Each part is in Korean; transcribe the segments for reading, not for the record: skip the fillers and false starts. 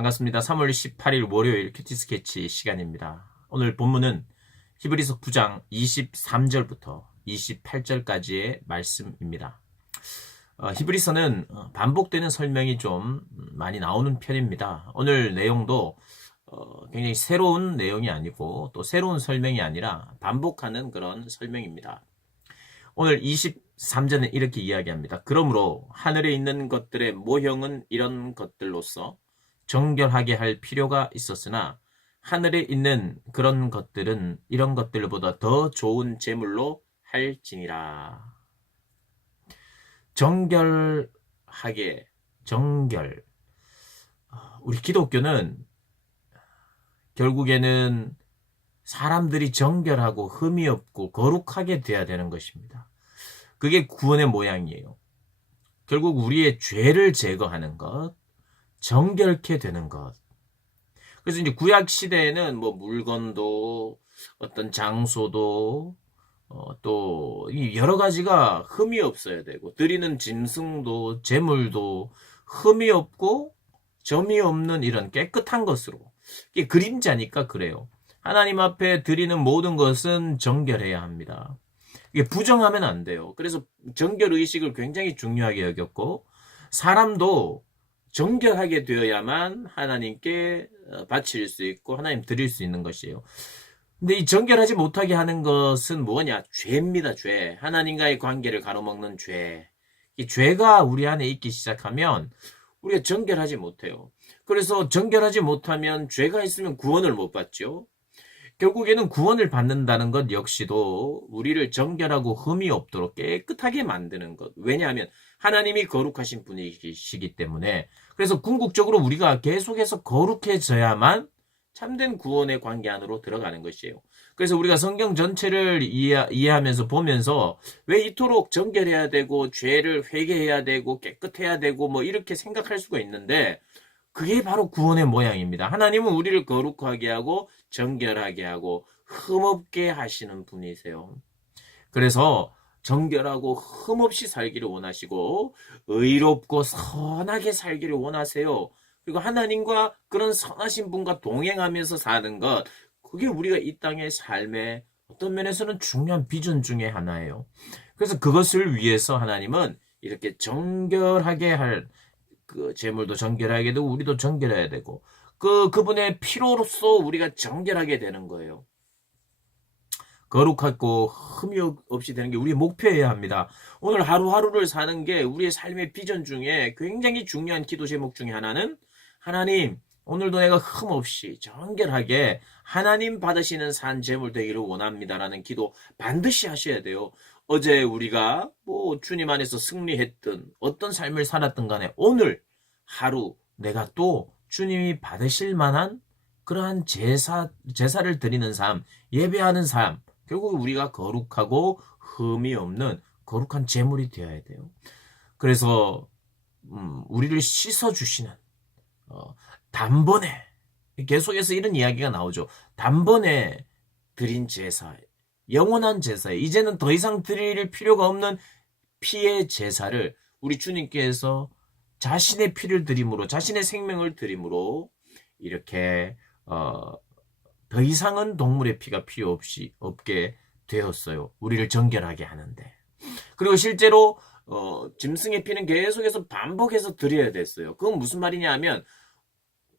반갑습니다. 3월 18일 월요일 큐티 스케치 시간입니다. 오늘 본문은 히브리서 9장 23절부터 28절까지의 말씀입니다. 히브리서는 반복되는 설명이 좀 많이 나오는 편입니다. 오늘 내용도 굉장히 새로운 내용이 아니고 또 새로운 설명이 아니라 반복하는 그런 설명입니다. 오늘 23절은 이렇게 이야기합니다. 그러므로 하늘에 있는 것들의 모형은 이런 것들로서 정결하게 할 필요가 있었으나 하늘에 있는 그런 것들은 이런 것들보다 더 좋은 제물로 할지니라. 정결하게, 정결. 우리 기독교는 결국에는 사람들이 정결하고 흠이 없고 거룩하게 돼야 되는 것입니다. 그게 구원의 모양이에요. 결국 우리의 죄를 제거하는 것, 정결케 되는 것. 그래서 이제 구약 시대에는 뭐 물건도 어떤 장소도 또 여러 가지가 흠이 없어야 되고 드리는 짐승도 제물도 흠이 없고 점이 없는 이런 깨끗한 것으로 이게 그림자니까 그래요. 하나님 앞에 드리는 모든 것은 정결해야 합니다. 이게 부정하면 안 돼요. 그래서 정결 의식을 굉장히 중요하게 여겼고 사람도 정결하게 되어야만 하나님께 바칠 수 있고 하나님 드릴 수 있는 것이에요. 근데 이 정결하지 못하게 하는 것은 뭐냐? 죄입니다. 죄. 하나님과의 관계를 가로막는 죄. 이 죄가 우리 안에 있기 시작하면 우리가 정결하지 못해요. 그래서 정결하지 못하면 죄가 있으면 구원을 못 받죠. 결국에는 구원을 받는다는 것 역시도 우리를 정결하고 흠이 없도록 깨끗하게 만드는 것. 왜냐하면 하나님이 거룩하신 분이시기 때문에. 그래서 궁극적으로 우리가 계속해서 거룩해져야만 참된 구원의 관계 안으로 들어가는 것이에요. 그래서 우리가 성경 전체를 이해하면서 보면서 왜 이토록 정결해야 되고 죄를 회개해야 되고 깨끗해야 되고 뭐 이렇게 생각할 수가 있는데 그게 바로 구원의 모양입니다. 하나님은 우리를 거룩하게 하고 정결하게 하고 흠없게 하시는 분이세요. 그래서 정결하고 흠없이 살기를 원하시고 의롭고 선하게 살기를 원하세요. 그리고 하나님과 그런 선하신 분과 동행하면서 사는 것, 그게 우리가 이 땅의 삶의 어떤 면에서는 중요한 비전 중에 하나예요. 그래서 그것을 위해서 하나님은 이렇게 정결하게 할 그 재물도 정결하게 되고 우리도 정결해야 되고 그분의 피로로서 우리가 정결하게 되는 거예요. 거룩하고 흠이 없이 되는 게 우리의 목표여야 합니다. 오늘 하루하루를 사는 게 우리의 삶의 비전 중에 굉장히 중요한 기도 제목 중에 하나는 하나님 오늘도 내가 흠 없이 정결하게 하나님 받으시는 산 제물 되기를 원합니다라는 기도 반드시 하셔야 돼요. 어제 우리가 뭐 주님 안에서 승리했든 어떤 삶을 살았든 간에 오늘 하루 내가 또 주님이 받으실 만한 그러한 제사를 드리는 삶, 예배하는 삶, 결국 우리가 거룩하고 흠이 없는 거룩한 제물이 되어야 돼요. 그래서 우리를 씻어주시는 단번에 계속해서 이런 이야기가 나오죠. 단번에 드린 제사, 영원한 제사에 이제는 더 이상 드릴 필요가 없는 피의 제사를 우리 주님께서 자신의 피를 드림으로 자신의 생명을 드림으로 이렇게 더 이상은 동물의 피가 필요 없게 되었어요. 우리를 정결하게 하는데. 그리고 실제로 짐승의 피는 계속해서 반복해서 드려야 됐어요. 그건 무슨 말이냐 하면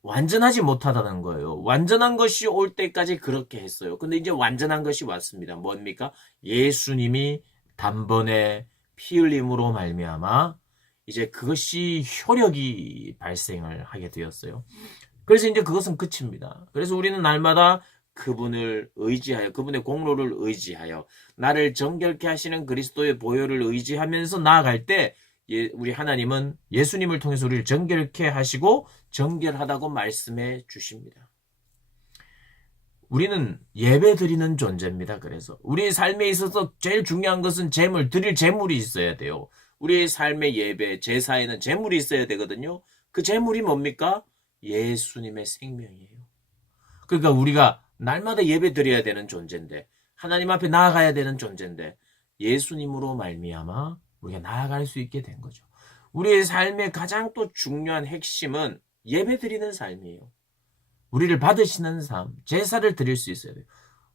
완전하지 못하다는 거예요. 완전한 것이 올 때까지 그렇게 했어요. 근데 이제 완전한 것이 왔습니다. 뭡니까? 예수님이 단번에 피 흘림으로 말미암아 이제 그것이 효력이 발생을 하게 되었어요. 그래서 이제 그것은 끝입니다. 그래서 우리는 날마다 그분을 의지하여 그분의 공로를 의지하여 나를 정결케 하시는 그리스도의 보혈을 의지하면서 나아갈 때 우리 하나님은 예수님을 통해서 우리를 정결케 하시고 정결하다고 말씀해 주십니다. 우리는 예배 드리는 존재입니다. 그래서 우리의 삶에 있어서 제일 중요한 것은 드릴 제물이 있어야 돼요. 우리의 삶의 예배, 제사에는 제물이 있어야 되거든요. 그 제물이 뭡니까? 예수님의 생명이에요. 그러니까 우리가 날마다 예배 드려야 되는 존재인데 하나님 앞에 나아가야 되는 존재인데 예수님으로 말미암아 우리가 나아갈 수 있게 된 거죠. 우리의 삶의 가장 또 중요한 핵심은 예배 드리는 삶이에요. 우리를 받으시는 삶, 제사를 드릴 수 있어야 돼요.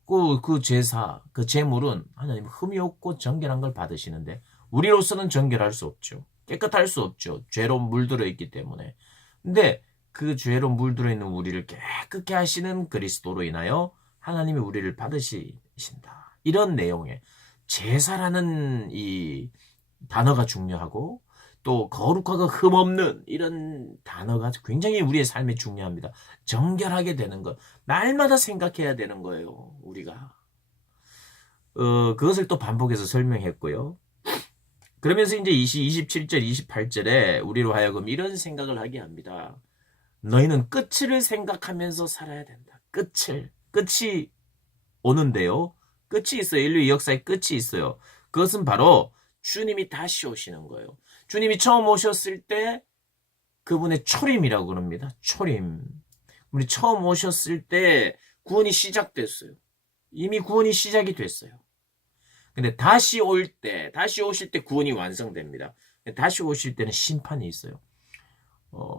그 제사, 그 제물은 하나님 흠이 없고 정결한 걸 받으시는데 우리로서는 정결할 수 없죠. 깨끗할 수 없죠. 죄로 물들어 있기 때문에. 근데 그 죄로 물들어 있는 우리를 깨끗게 하시는 그리스도로 인하여 하나님이 우리를 받으신다. 이런 내용의 제사라는 이 단어가 중요하고 또 거룩하고 흠없는 이런 단어가 굉장히 우리의 삶에 중요합니다. 정결하게 되는 것. 날마다 생각해야 되는 거예요. 우리가. 그것을 또 반복해서 설명했고요. 그러면서 이제 27절, 28절에 우리로 하여금 이런 생각을 하게 합니다. 너희는 끝을 생각하면서 살아야 된다. 끝이 오는데요. 끝이 있어요. 인류의 역사에 끝이 있어요. 그것은 바로 주님이 다시 오시는 거예요. 주님이 처음 오셨을 때 그분의 초림이라고 그럽니다. 초림. 우리 처음 오셨을 때 구원이 시작됐어요. 이미 구원이 시작이 됐어요. 근데 다시 오실 때 구원이 완성됩니다. 다시 오실 때는 심판이 있어요.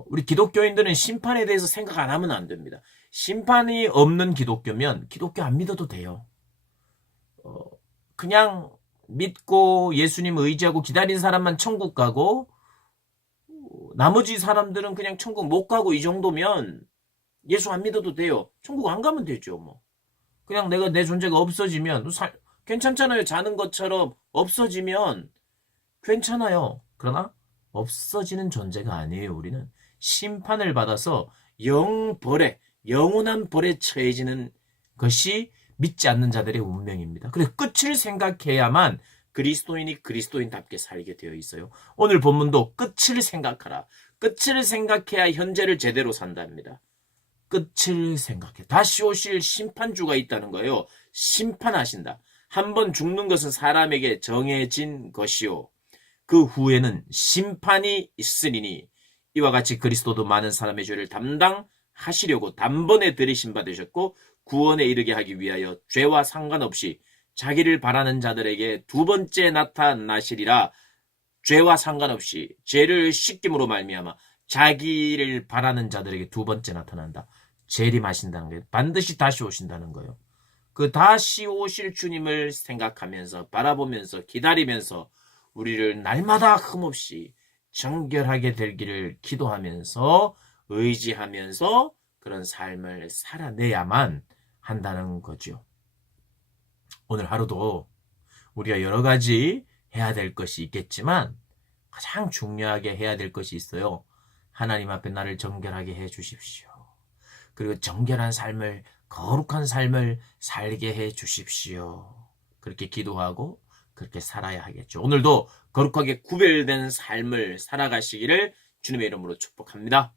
우리 기독교인들은 심판에 대해서 생각 안 하면 안 됩니다. 심판이 없는 기독교면 기독교 안 믿어도 돼요. 그냥 믿고 예수님 의지하고 기다린 사람만 천국 가고 나머지 사람들은 그냥 천국 못 가고 이 정도면 예수 안 믿어도 돼요. 천국 안 가면 되죠. 뭐 그냥 내 존재가 없어지면 괜찮잖아요. 자는 것처럼 없어지면 괜찮아요. 그러나 없어지는 존재가 아니에요. 우리는 심판을 받아서 영원한 벌에 처해지는 것이 믿지 않는 자들의 운명입니다. 그래서 끝을 생각해야만 그리스도인이 그리스도인답게 살게 되어 있어요. 오늘 본문도 끝을 생각하라. 끝을 생각해야 현재를 제대로 산답니다. 끝을 생각해. 다시 오실 심판주가 있다는 거예요. 심판하신다. 한번 죽는 것은 사람에게 정해진 것이요. 그 후에는 심판이 있으리니 이와 같이 그리스도도 많은 사람의 죄를 담당하시려고 단번에 들이심 받으셨고 구원에 이르게 하기 위하여 죄와 상관없이 자기를 바라는 자들에게 두 번째 나타나시리라. 죄와 상관없이 죄를 씻김으로 말미암아 자기를 바라는 자들에게 두 번째 나타난다. 재림하신다는 거예요. 반드시 다시 오신다는 거예요. 그 다시 오실 주님을 생각하면서 바라보면서 기다리면서 우리를 날마다 흠없이 정결하게 되기를 기도하면서 의지하면서 그런 삶을 살아내야만 한다는 거죠. 오늘 하루도 우리가 여러 가지 해야 될 것이 있겠지만 가장 중요하게 해야 될 것이 있어요. 하나님 앞에 나를 정결하게 해 주십시오. 그리고 정결한 삶을, 거룩한 삶을 살게 해 주십시오. 그렇게 기도하고 그렇게 살아야 하겠죠. 오늘도 거룩하게 구별된 삶을 살아가시기를 주님의 이름으로 축복합니다.